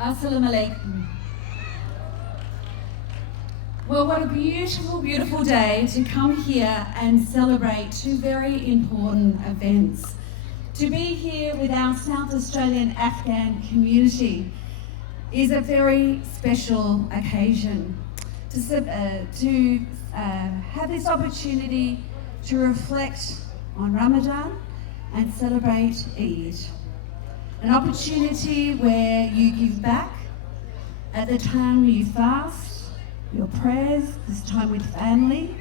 Assalamu alaikum. Well, what a beautiful, beautiful day to come here and celebrate two very important events. To be here with our South Australian Afghan community is a very special occasion. To have this opportunity to reflect on Ramadan and celebrate Eid. An opportunity where you give back at the time you fast, your prayers, this time with family,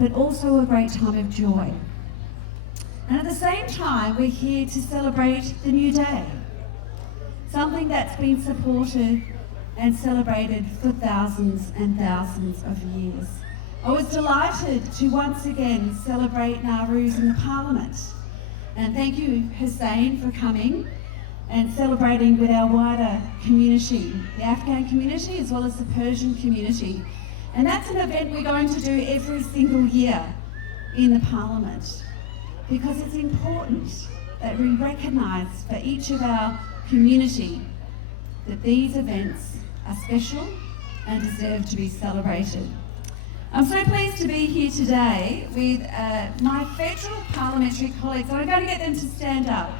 but also a great time of joy. And at the same time, we're here to celebrate the new day, something that's been supported and celebrated for thousands and thousands of years. I was delighted to once again celebrate Nowroz in the Parliament. And thank you, Hussain, for coming and celebrating with our wider community, the Afghan community as well as the Persian community. And that's an event we're going to do every single year in the Parliament, because it's important that we recognise for each of our community that these events are special and deserve to be celebrated. I'm so pleased to be here today with my federal parliamentary colleagues. I'm going to get them to stand up.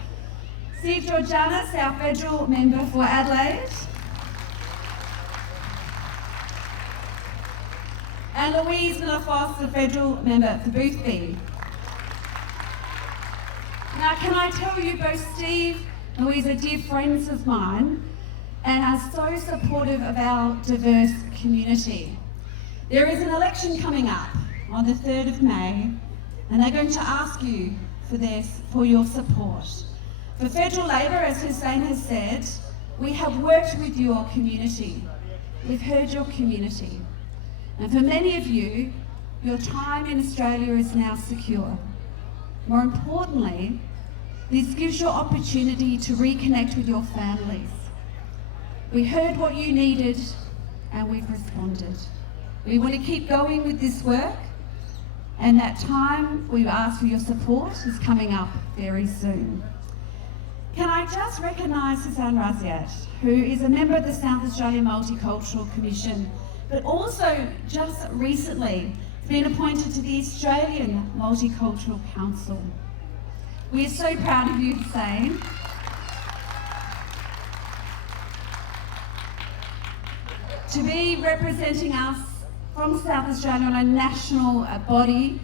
Steve Georgianis, our federal member for Adelaide. And Louise Millafos, the federal member for Boothby. Now, can I tell you, both Steve and Louise are dear friends of mine and are so supportive of our diverse community. There is an election coming up on the 3rd of May, and they're going to ask you for your support. For Federal Labor, as Hussain has said, we have worked with your community. We've heard your community. And for many of you, your time in Australia is now secure. More importantly, this gives you opportunity to reconnect with your families. We heard what you needed and we've responded. We want to keep going with this work, and that time we ask for your support is coming up very soon. Can I just recognise Hussain Rezaiat, who is a member of the South Australian Multicultural Commission, but also just recently been appointed to the Australian Multicultural Council. We are so proud of you, Hussain. To be representing us from South Australia on a national body,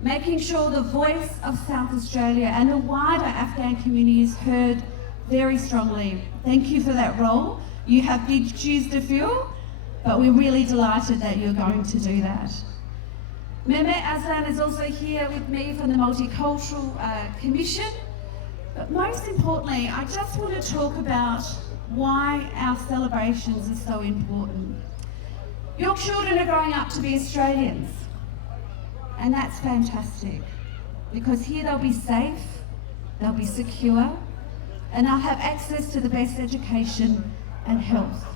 making sure the voice of South Australia and the wider Afghan community is heard very strongly. Thank you for that role. You have big shoes to fill, but we're really delighted that you're going to do that. Mehmet Aslan is also here with me from the Multicultural Commission. But most importantly, I just want to talk about why our celebrations are so important. Your children are growing up to be Australians, and that's fantastic, because here they'll be safe, they'll be secure, and they'll have access to the best education and health.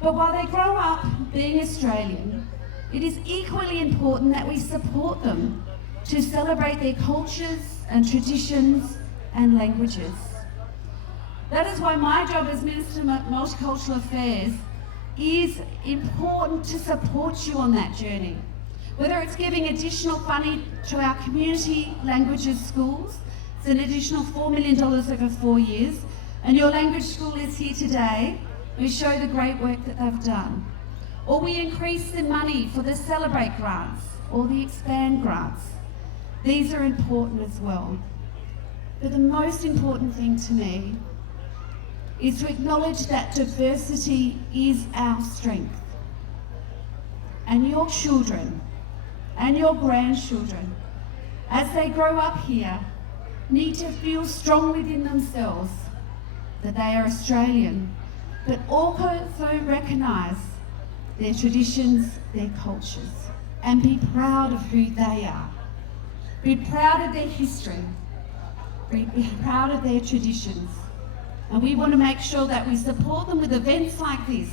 But while they grow up being Australian, it is equally important that we support them to celebrate their cultures and traditions and languages. That is why my job as Minister of Multicultural Affairs is important to support you on that journey. Whether it's giving additional funding to our community languages schools, it's an additional $4 million over 4 years, and your language school is here today. We show the great work that they've done. Or we increase the money for the Celebrate grants or the Expand grants. These are important as well. But the most important thing to me is to acknowledge that diversity is our strength. And your children and your grandchildren, as they grow up here, need to feel strong within themselves that they are Australian, but also recognise their traditions, their cultures, and be proud of who they are. Be proud of their history, be proud of their traditions. And we want to make sure that we support them with events like this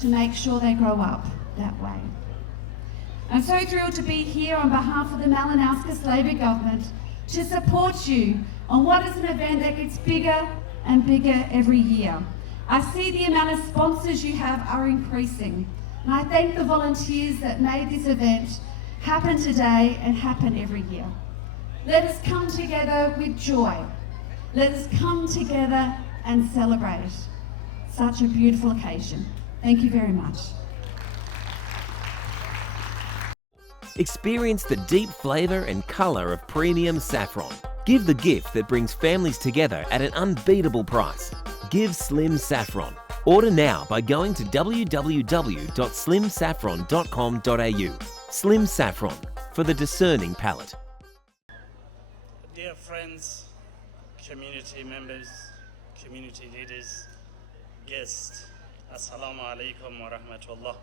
to make sure they grow up that way. I'm so thrilled to be here on behalf of the Malinauskas Labor Government to support you on what is an event that gets bigger and bigger every year. I see the amount of sponsors you have are increasing. And I thank the volunteers that made this event happen today and happen every year. Let us come together with joy. Let us come together and celebrate such a beautiful occasion. Thank you very much. Experience the deep flavour and colour of premium saffron. Give the gift that brings families together at an unbeatable price. Give Slim Saffron. Order now by going to www.slimsaffron.com.au. Slim Saffron, for the discerning palate. Dear friends, community members, community leaders, guests, Assalamu alaikum wa rahmatullah.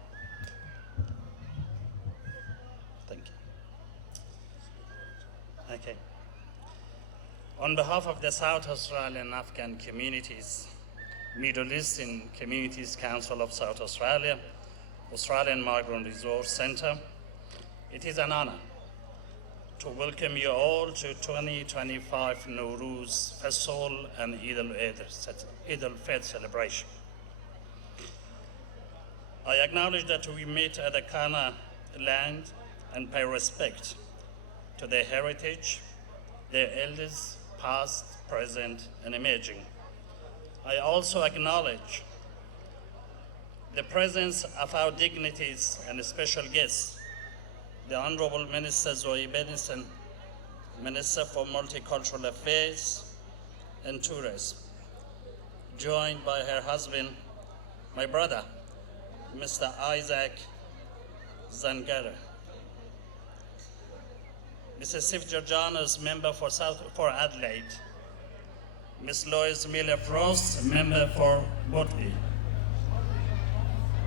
Thank you. Okay. On behalf of the South Australian Afghan communities, Middle Eastern Communities Council of South Australia, Australian Migrant Resource Centre, it is an honour to welcome you all to 2025 Nowruz Festival and Eid al-Fitr celebration. I acknowledge that we meet at the Kana land and pay respect to their heritage, their elders, past, present, and emerging. I also acknowledge the presence of our dignitaries and special guests, the Honourable Minister ZOE Bettison, Minister for Multicultural Affairs and Tourism, joined by her husband, my brother, Mr. Isaac Zangara, Mrs. Sif Georgianos, member for Adelaide, Ms. Lois Miller-Frost, member for Botley,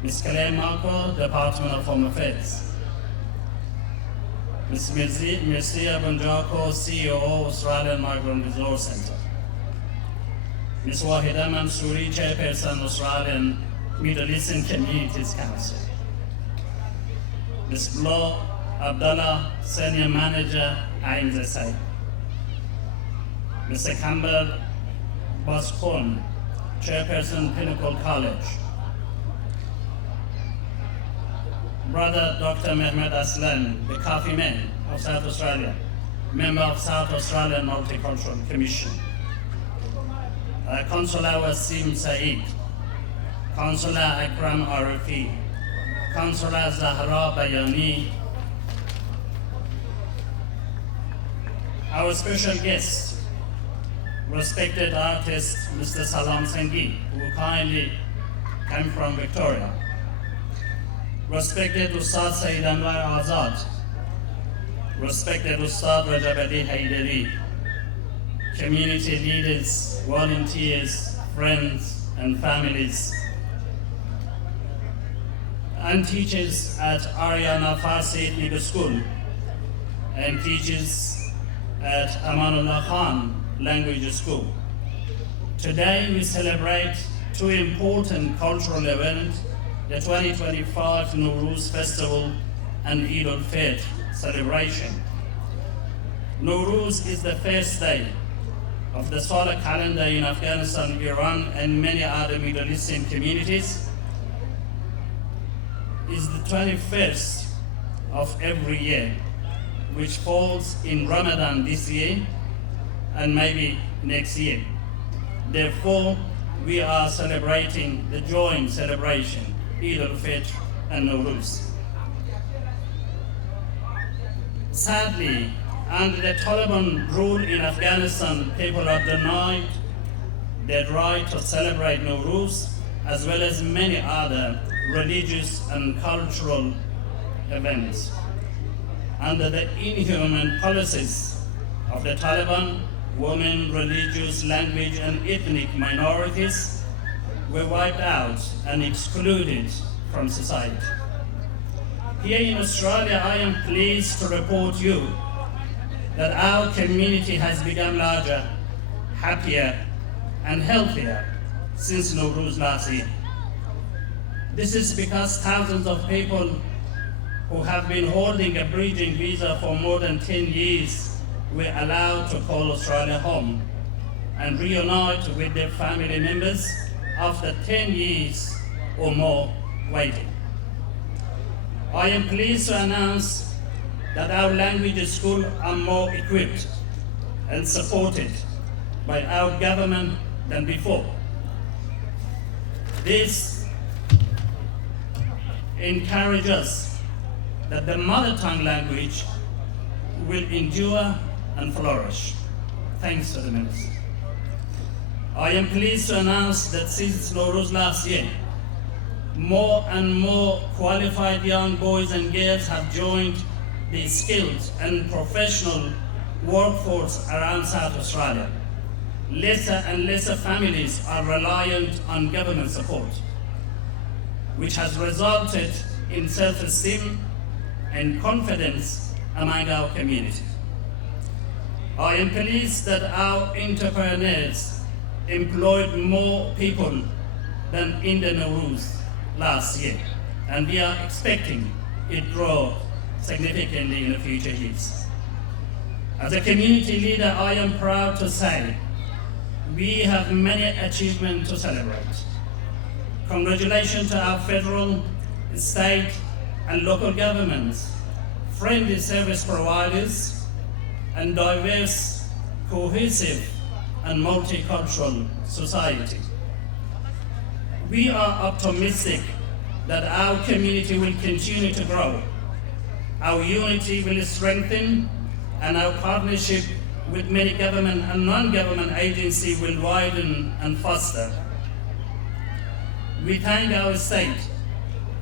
Ms. Claire Marco, Department of Home Affairs, Ms. Mircea Bunjako, CEO, Australian Migrant Resource Centre, Ms. Wahida Mansouri, Chairperson, Australian Middle Eastern Communities Council, Ms. Blo Abdullah, Senior Manager, HON, Mr. Campbell Boscon, Chairperson, Pinnacle College, Brother Dr. Mehmed Aslan, the Coffee Man of South Australia, member of South Australian Multicultural Commission, Consular Wasim Saeed, Consular Akram Arifi, Consular Zahra Bayani, our special guest, respected artist Mr. Salam Senghi, who kindly came from Victoria, respected Ustad Saeed Anwar Azad, respected Ustad Rajab Ali Haidari, community leaders, volunteers, friends and families, and teachers at Ariana Farsi Ethnic School, and teachers at Amanullah Khan Language School. Today we celebrate two important cultural events, the 2025 Nowruz Festival and Eid al-Fitr celebration. Nowruz is the first day of the solar calendar in Afghanistan, Iran, and many other Middle Eastern communities. Is the 21st of every year, which falls in Ramadan this year and maybe next year. Therefore, we are celebrating the joint celebration, Eid al-Fitr and Nowruz. Sadly, under the Taliban rule in Afghanistan, people are denied their right to celebrate Nowruz, as well as many other religious and cultural events. Under the inhuman policies of the Taliban, women, religious, language, and ethnic minorities were wiped out and excluded from society. Here in Australia, I am pleased to report you that our community has become larger, happier, and healthier since Nowruz last year. This is because thousands of people who have been holding a bridging visa for more than 10 years were allowed to call Australia home and reunite with their family members after 10 years or more waiting. I am pleased to announce that our language schools are more equipped and supported by our government than before. This encourages us that the mother tongue language will endure and flourish. Thanks to the Minister. I am pleased to announce that since Nowruz last year, more and more qualified young boys and girls have joined the skilled and professional workforce around South Australia. Lesser and lesser families are reliant on government support, which has resulted in self-esteem and confidence among our community. I am pleased that our entrepreneurs employed more people than in the Nowruz last year, and we are expecting it grow significantly in the future years. As a community leader, I am proud to say we have many achievements to celebrate. Congratulations to our federal, state, and local governments, friendly service providers, and diverse, cohesive, and multicultural society. We are optimistic that our community will continue to grow. Our unity will strengthen, and our partnership with many government and non-government agencies will widen and foster. We thank our state,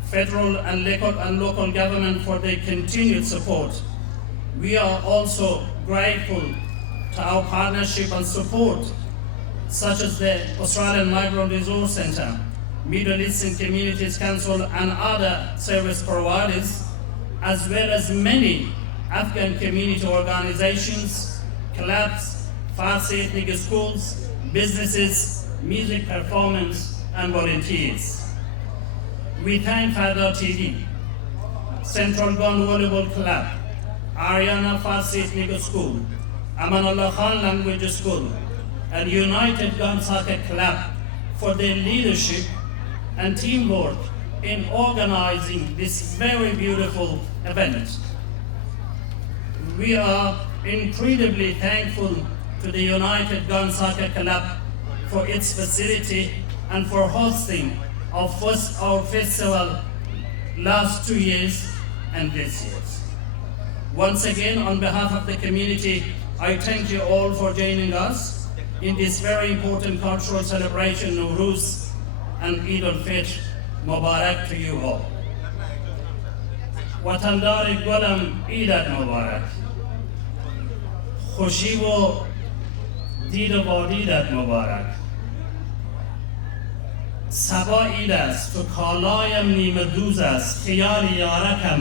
federal and local government for their continued support. We are also grateful to our partnership and support, such as the Australian Migrant Resource Centre, Middle Eastern Communities Council, and other service providers, as well as many Afghan community organizations, clubs, Farsi ethnic schools, businesses, music performance, and volunteers. We thank Farda TV, Central Gun Volleyball Club, Ariana Farsi Ethnic School, Amanullah Khan Language School, and United Gun Soccer Club for their leadership and teamwork in organizing this very beautiful event. We are incredibly thankful to the United Gun Soccer Club for its facility and for hosting our festival last 2 years and this year. Once again, on behalf of the community, I thank you all for joining us in this very important cultural celebration, Nowruz and Eid al-Fitr. Mubarak to you all. Watandari Gwalam Eidat Mubarak. Khoshibo Dida Badidat Mubarak. Sabah Eid است تو کالایم نیمه دوز است خیال یارکم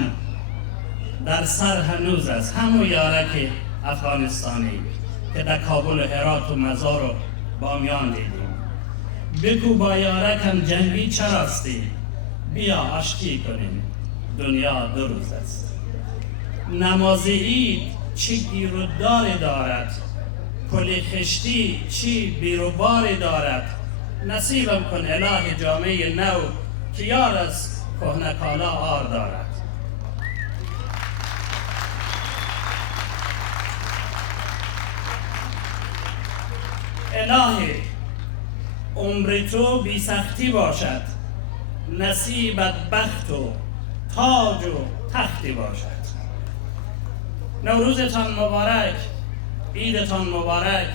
در سر هنوز است همون یارک افغانستانی که در کابل و هرات و مزار و بامیان دیدیم بگو با یارکم جنگی چراستی بیا آشتی کنیم دنیا دو روز است نماز عید چی گیروداری دارد کلی خشتی چی بیروباری دارد نصیبم کن اله جامعه نو که یار از کهنه کالا آر دارد الهی عمر تو بی سختی باشد نصیبت بخت و تاج و تختی باشد نوروزتان مبارک عیدتان مبارک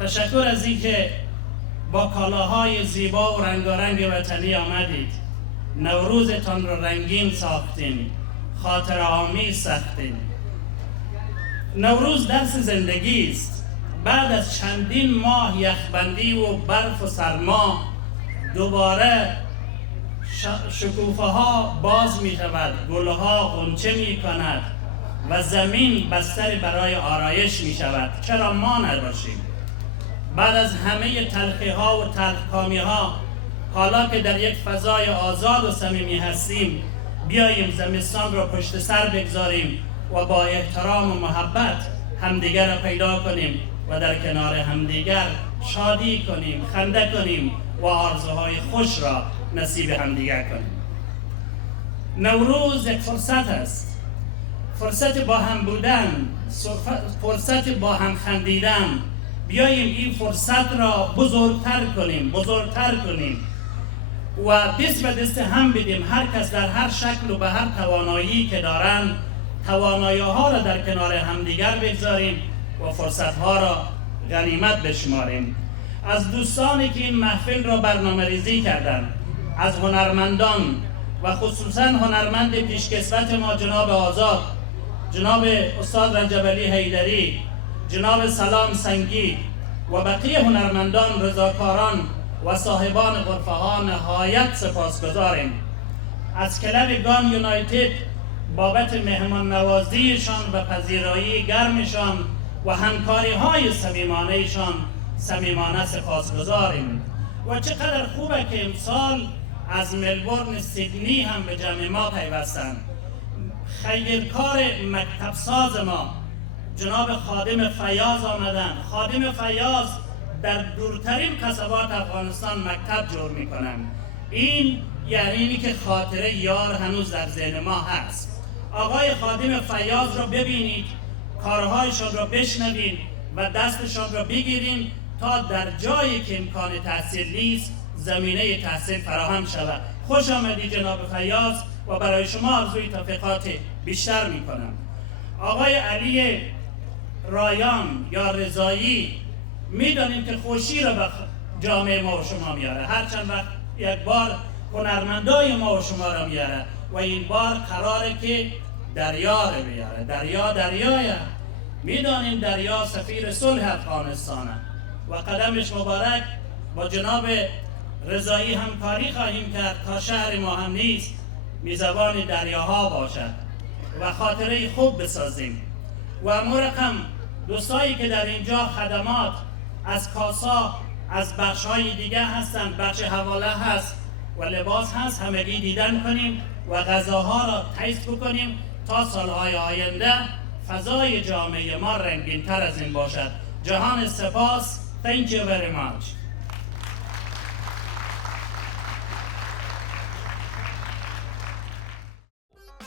تشکر از اینکه با کالاهای زیبا و رنگارنگ وطنی آمدید نوروزتان را رنگین ساختین خاطره آمیز ساختین نوروز درس زندگی است بعد از چندین ماه یخبندی و برف و سرما دوباره شکوفه ها باز می شود گلها غنچه می کند و زمین بستر برای آرایش می شود چرا ما نباشیم بعد از همه تلخی ها و تلخکامی ها حالا که در یک فضای آزاد و صمیمی هستیم بیاییم زمستان را پشت سر بگذاریم و با احترام و محبت همدیگر را پیدا کنیم و در کنار همدیگر شادی کنیم، خنده کنیم و آرزوهای خوش را نصیب همدیگر کنیم. نوروز یک فرصت است، فرصت با هم بودن، فرصت با هم خندیدن. بیاییم این فرصت را بزرگتر کنیم و دست به دست هم بدیم. هر کس در هر شکل و به هر توانایی که دارند توانایی ها را در کنار همدیگر بگذاریم و فرصت ها را غنیمت بشماریم. از دوستانی که این محفل را برنامه ریزی کردند، از هنرمندان و خصوصا هنرمند پیشکسوت ما جناب آزاد، جناب استاد رجبعلی حیدری، جناب سلام سنگی و بقیه هنرمندان، رضاکاران و صاحبان غرفه ها نهایت سپاسگزاریم. از کلب گان یونایتد بابت مهمان نوازیشان و پذیرایی گرمشان و همکاری های صمیمانه سپاسگزاریم. و چقدر خوبه که امسال از ملبورن سیدنی هم به جمع ما پیوستند. خیرکار مکتب ساز ما جناب خادم فیاض آمدن. خادم فیاض در دورترین قصبات افغانستان مکتب جور میکنن. این یعنی که خاطره یار هنوز در ذهن ما هست. آقای خادم فیاض را ببینید، کارهایشان را بشنوید و دستشان را بگیرین تا در جایی که امکان تحصیل نیست زمینه تحصیل فراهم شود. خوش آمدی جناب فیاض و برای شما آرزوی توفیقات بیشتر میکنم. آقای علی رایان یا رضایی، میدانیم که خوشی را به جامعه ما و شما میاره. هر چند وقت یک بار هنرمندای ما و شما را میاره و این بار قراره که دریا را بیاره. دریایه. میدانیم دریا سفیر صلح افغانستانه و قدمش مبارک. با جناب رضایی همکاری خواهیم کرد تا شهر ما هم نیز میزبان دریاها باشد و خاطره خوب بسازیم. و اما رقم دوستایی که در اینجا خدمات از کاسا، از بخش‌های دیگه هستند، بخش حواله هست و لباس هست، همگی دیدن کنیم و غذاها را تیست بکنیم تا سالهای آینده فضای جامعه ما رنگین تر از این باشد. جهان سپاس. Thank you very much.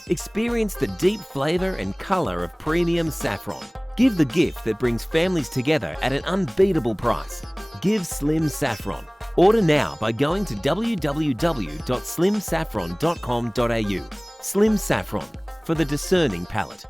Experience the deep flavor and color of premium saffron. Give the gift that brings families together at an unbeatable price. Give Slim Saffron. Order now by going to www.slimsaffron.com.au. Slim Saffron, for the discerning palate.